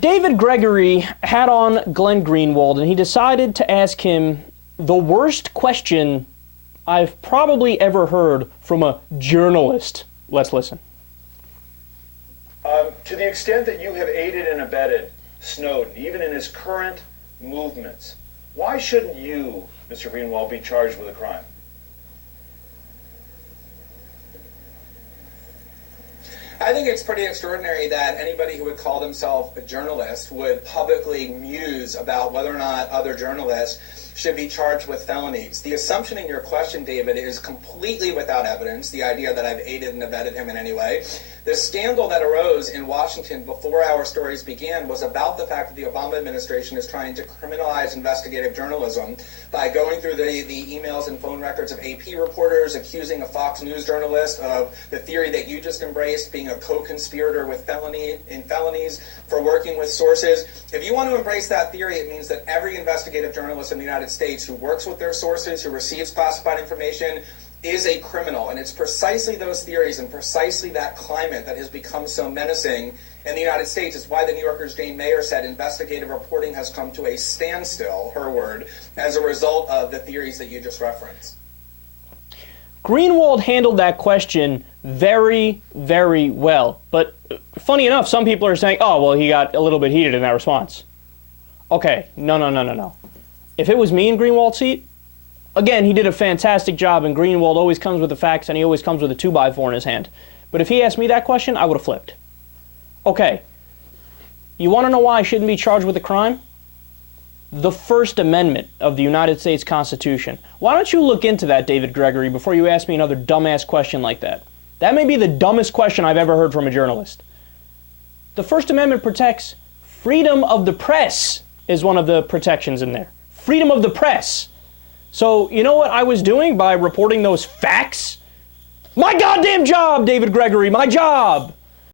David Gregory had on Glenn Greenwald, and he decided to ask him the worst question I've probably ever heard from a journalist. Let's listen. To the extent that you have aided and abetted Snowden, even in his current movements, why shouldn't you, Mr. Greenwald, be charged with a crime? I think it's pretty extraordinary that anybody who would call themselves a journalist would publicly muse about whether or not other journalists should be charged with felonies. The assumption in your question, David, is completely without evidence, the idea that I've aided and abetted him in any way. The scandal that arose in Washington before our stories began was about the fact that the Obama administration is trying to criminalize investigative journalism by going through the emails and phone records of AP reporters, accusing a Fox News journalist of the theory that you just embraced, being a co-conspirator with felonies for working with sources. If you want to embrace that theory, it means that every investigative journalist in the United States who works with their sources, who receives classified information, is a criminal. And it's precisely those theories and precisely that climate that has become so menacing in the United States. It's why the New Yorker's Jane Mayer said investigative reporting has come to a standstill, her word, as a result of the theories that you just referenced. Greenwald handled that question very, very well. But funny enough, some people are saying, oh, well, he got a little bit heated in that response. Okay, no. If it was me in Greenwald's seat, again, he did a fantastic job, and Greenwald always comes with the facts, and he always comes with a 2x4 in his hand. But if he asked me that question, I would have flipped. Okay, you want to know why I shouldn't be charged with a crime? The First Amendment of the United States Constitution. Why don't you look into that, David Gregory, before you ask me another dumbass question like that? That may be the dumbest question I've ever heard from a journalist. The First Amendment protects freedom of the press, is one of the protections in there. Freedom of the press. So, you know what I was doing by reporting those facts? My goddamn job, David Gregory, my job!